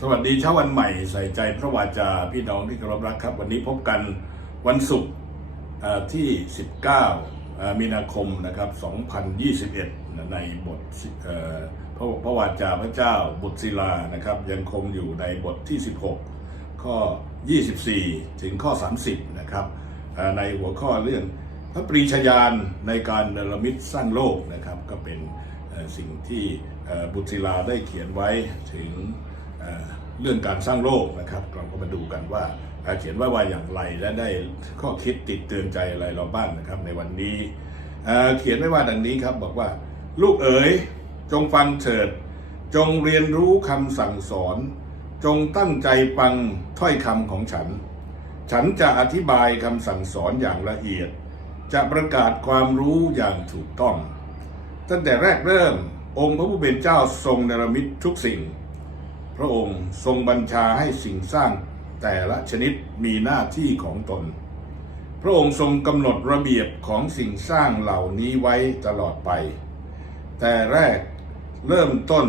สวัสดีเช้าวันใหม่ใส่ใจพระวาจาพี่น้องที่เคารพรักครับ วันนี้พบกันวันศุกร์ที่ 19เอ่อมีนาคมนะครับ 2021นะในบทเอ่อพระพระวาจาพระเจ้าบุตรศิลานะครับ ยังคงอยู่ในบทที่ 16 ข้อ 24 ถึงข้อ 30 นะครับในหัวข้อเรื่องพระปรีชาญาณในการเนรมิตสร้างโลกนะครับ ก็เป็นสิ่งที่บุตรศิลาได้เขียนไว้ถึง เเรื่องการสร้างโลกนะครับ เราก็มาดูกันว่าเอ่อเขียนไว้ว่าอย่างไรและได้ข้อคิดติดเตือนใจอะไรเราบ้างนะครับ ในวันนี้เเขียนไว้ว่าดังนี้ครับบอกว่า ลูกเอ๋ยจงฟังเถิด จงเรียนรู้คำสั่งสอน จงตั้งใจฟังถ้อยคำของฉัน ฉันจะอธิบายคำสั่งสอนอย่างละเอียด จะประกาศความรู้อย่างถูกต้อง ตั้งแต่แรกเริ่ม องค์พระผู้เป็นเจ้าทรงเนรมิตทุกสิ่ง พระองค์ทรงบัญชาให้สิ่งสร้างแต่ละชนิดมีหน้าที่ของตน พระองค์ทรงกำหนดระเบียบของสิ่งสร้างเหล่านี้ไว้ตลอดไป แต่แรกเริ่มต้น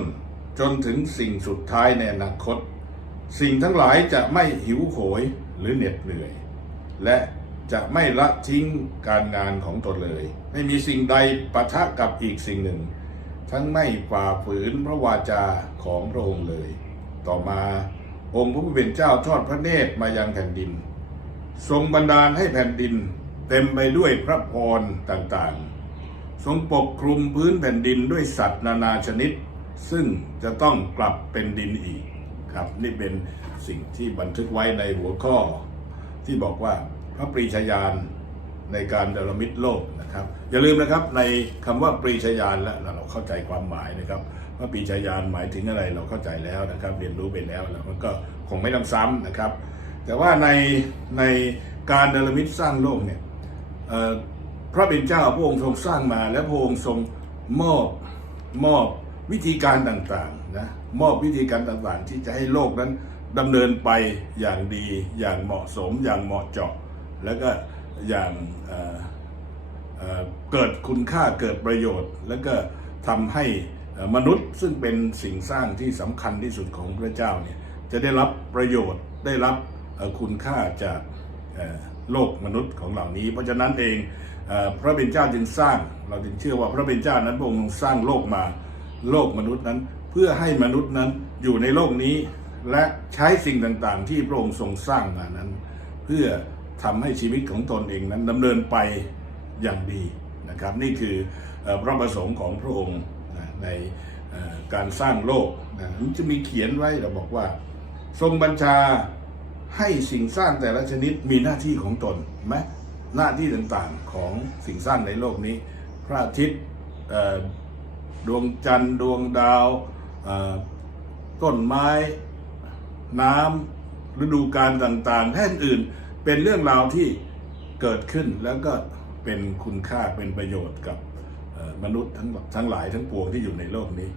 จนถึงสิ่งสุดท้ายในอนาคต สิ่งทั้งหลายจะไม่หิวโหยหรือเหน็ดเหนื่อย และจะไม่ละทิ้งการงานของตนเลย ไม่มีสิ่งใดปะทะกับอีกสิ่งหนึ่ง ทั้งไม่ฝ่าฝืนพระวาจาของพระองค์เลย ต่อมาองค์พระผู้เป็นเจ้าทอดพระเนตรมายังแผ่นดิน ทรงบันดาลให้แผ่นดิน เต็มไปด้วยพระพรต่างๆ ทรงปกคลุมพื้นแผ่นดินด้วยสัตว์นานาชนิด ซึ่งจะต้องกลับเป็นดินอีกครับ นี่เป็นสิ่งที่บันทึกไว้ในหัวข้อ ที่บอกว่าพระปรีชาญาณในการเดลมิตโลกนะครับ อย่าลืมนะครับในคำว่าปรีชาญาณแล้วเราเข้าใจความหมายนะครับ ว่าปีชญาณหมายถึงอะไรเราเข้าใจแล้วนะครับ เรียนรู้ไปแล้วแล้วมันก็คงไม่ต้องซ้ำนะครับ แต่ว่าในในการเดลมิตสร้างโลกเนี่ยพระเป็นเจ้าพระองค์ทรงสร้างมา และพระองค์ทรงมอบมอบวิธีการต่างๆนะมอบวิธีการต่างๆ ที่จะให้โลกนั้นดำเนินไปอย่างดีอย่างเหมาะสมอย่างเหมาะเจาะ แล้วก็อย่างเเเกิดคุณค่าเกิดประโยชน์ แล้วก็ทำให้ มนุษย์ซึ่งเป็นสิ่งสร้างที่สำคัญที่สุดของพระเจ้าเนี่ยจะได้รับประโยชน์ได้รับคุณค่าจากโลกมนุษย์ของเหล่านี้ เพราะฉะนั้นเองพระเป็นเจ้าจึงสร้าง เราจึงเชื่อว่าพระเป็นเจ้านั้นพระองค์สร้างโลกมาโลกมนุษย์นั้น เพื่อให้มนุษย์นั้นอยู่ในโลกนี้ และใช้สิ่งต่างๆ ที่พระองค์ทรงสร้างมานั้น เพื่อทำให้ชีวิตของตนเองนั้นดำเนินไปอย่างดีนะครับ นี่คือพระประสงค์ของพระองค์ ในการสร้างโลกนะมันจะมีเขียนไว้เราบอกว่า ทรงบัญชาให้สิ่งสร้างแต่ละชนิดมีหน้าที่ของตนไหมหน้าที่ต่างๆของสิ่งสร้างในโลกนี้ พระอาทิตย์ดวงจันทร์ดวงดาวต้นไม้น้ำฤดูกาลต่างๆแท่นอื่นเป็นเรื่องราวที่เกิดขึ้นแล้วก็เป็นคุณค่าเป็นประโยชน์กับ มนุษย์ทั้งทั้งหลายทั้งปวงที่อยู่ในโลกนี้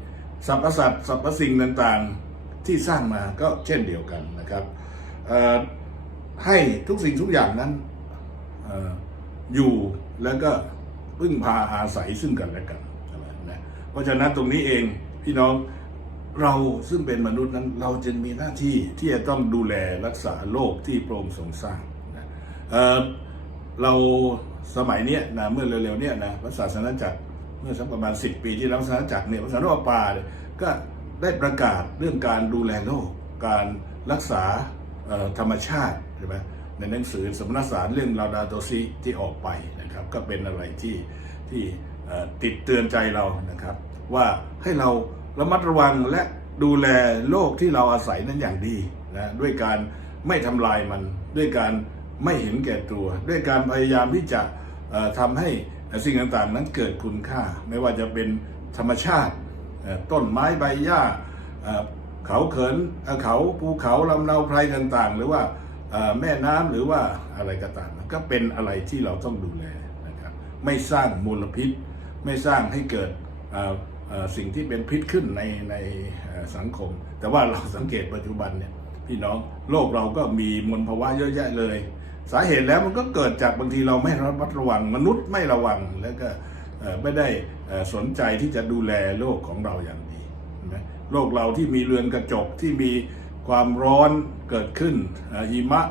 สรรพสัตว์สรรพสิ่งต่างๆที่สร้างมาก็เช่นเดียวกันนะครับให้ทุกสิ่งทุกอย่างนั้นออยู่แล้วก็พึ่งพาอาศัยซึ่งกันและกันนะเพราะฉะนั้นตรงนี้เองพี่น้องเราซึ่งเป็นมนุษย์นั้นเราจึงมีหน้าที่ที่จะต้องดูแลรักษาโลกที่พระองค์ทรงสร้างนะเเราสมัยเนี้ยนะเมื่อเร็วๆเนี่ยนะพระศาสนาจักร เมื่อสักประมาณ 10 ปีที่แล้วพระศาสนาจักรเนี่ยพระศาสนาปาเนี่ยก็ได้ประกาศเรื่องการดูแลโลก การรักษาธรรมชาติใช่ไหมในหนังสือสมณสารเรื่องลาดาโตซีที่ออกไปนะครับ ก็เป็นอะไรที่ที่ติดเตือนใจเรานะครับ ว่าให้เราระมัดระวังและดูแลโลกที่เราอาศัยนั้นอย่างดีนะด้วยการไม่ทำลายมัน ด้วยการไม่เห็นแก่ตัว ด้วยการพยายามที่จะทำให้ สิ่งต่างๆนั้นเกิดคุณค่า ไม่ว่าจะเป็นธรรมชาติ ต้นไม้ใบหญ้าเขาเขินเขาภูเขาลำเนาไพรต่างๆ หรือว่าแม่น้ำหรือว่าอะไรก็ตามก็เป็นอะไรที่เราต้องดูแลนะครับไม่สร้างมลพิษ ไม่สร้างให้เกิดสิ่งที่เป็นพิษขึ้นในในสังคม แต่ว่าเราสังเกตปัจจุบันเนี่ยพี่น้องโลกเราก็มีมลภาวะเยอะแยะเลย สาเหตุแล้วมันก็เกิดจากบางทีเราไม่ระมัดระวัง มนุษย์ไม่ระวังแล้วก็ไม่ได้สนใจที่จะดูแลโลกของเราอย่างดีนไหมโลกเราที่มีเรือนกระจกที่มีความร้อนเกิดขึ้นหิมะ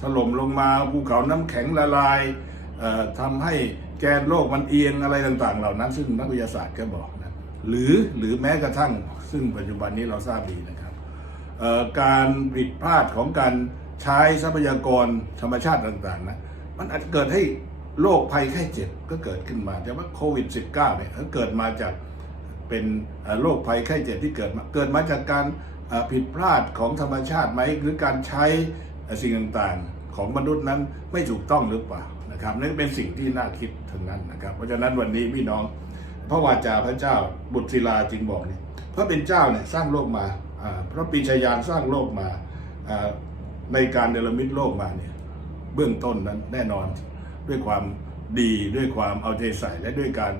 ถล่มลงมาภูเขาน้ำแข็งละลายเอ่อทำให้แกนโลกมันเอียงอะไรต่างๆ เหล่านั้น ซึ่งนักวิทยาศาสตร์ก็บอกนะหรือหรือแม้กระทั่ง ซึ่งปัจจุบันนี้เราทราบดีนะครับการผิดพลาดของการ ใช้ทรัพยากรธรรมชาติต่างๆนะมันอาจจะเกิดให้โรคภัยไข้เจ็บก็เกิดขึ้นมา แต่ว่าโควิด -19 เนี่ยเกิดมาจากเป็นโรคภัยไข้เจ็บที่เกิดมาเกิดมาจากการผิดพลาดของธรรมชาติไหมหรือการใช้สิ่งต่างๆ ของมนุษย์นั้นไม่ถูกต้องหรือเปล่านะครับนั่นเป็นสิ่งที่น่าคิดทั้งนั้นนะครับ เพราะฉะนั้นวันนี้พี่น้อง พระวาจาพระเจ้าบุตรศิลาจึงบอกเนี่ยพระเป็นเจ้าเนี่ยสร้างโลกมาพระปีชายานสร้างโลกมา ในการเนรมิตโลกมาเนี่ยเบื้องต้นนั้นแน่นอนด้วยความดีด้วยความเอาใจใส่และด้วยการ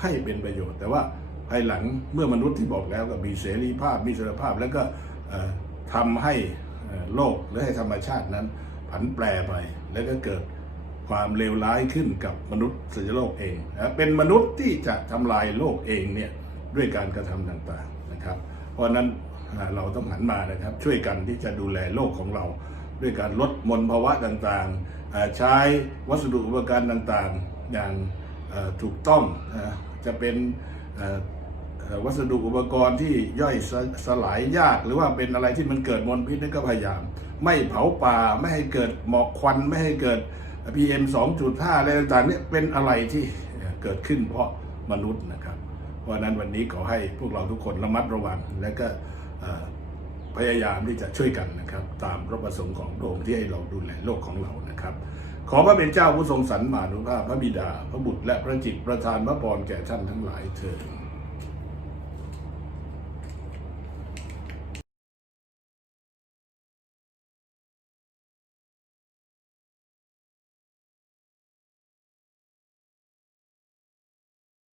ให้เป็นประโยชน์ แต่ว่าภายหลังเมื่อมนุษย์ที่บอกแล้วก็มีเสรีภาพมีเสรีภาพแล้วก็เอ่อทำให้โลกหรือให้ธรรมชาตินั้น ผันแปรไป แล้วก็เกิดความเลวร้ายขึ้นกับมนุษย์สัจโลกเองนะเป็นมนุษย์ที่จะทำลายโลกเองเนี่ยด้วยการกระทำต่างๆนะครับ เพราะนั้น เราต้องหันมานะครับ ช่วยกันที่จะดูแลโลกของเรา ด้วยการลดมลภาวะต่างๆ ใช้วัสดุอุปกรณ์ต่างๆ อย่างถูกต้องจะเป็นวัสดุอุปกรณ์ที่ย่อยสสลายยาก หรือว่าเป็นอะไรที่มันเกิดมลพิษนี่นก็พยายาม ไม่เผาป่าไม่ให้เกิดหมอกควันไม่ให้เกิด PM 2.5 อะไรต่างๆเนี่ยเป็นอะไรที่เกิดขึ้นเพราะมนุษย์นะครับ เพราะนั้นวันนี้ขอให้พวกเราทุกคนระมัดระวังและก็ พยายามที่จะช่วยกันนะครับ ตามพระประสงค์ของพระองค์ที่ให้เราดูแลโลกของเรานะครับ ขอพระเป็นเจ้าผู้ทรงสรรมานุภาพพระบิดา พระบุตรและพระจิตประทานพระพรแก่ท่านทั้งหลายเถิด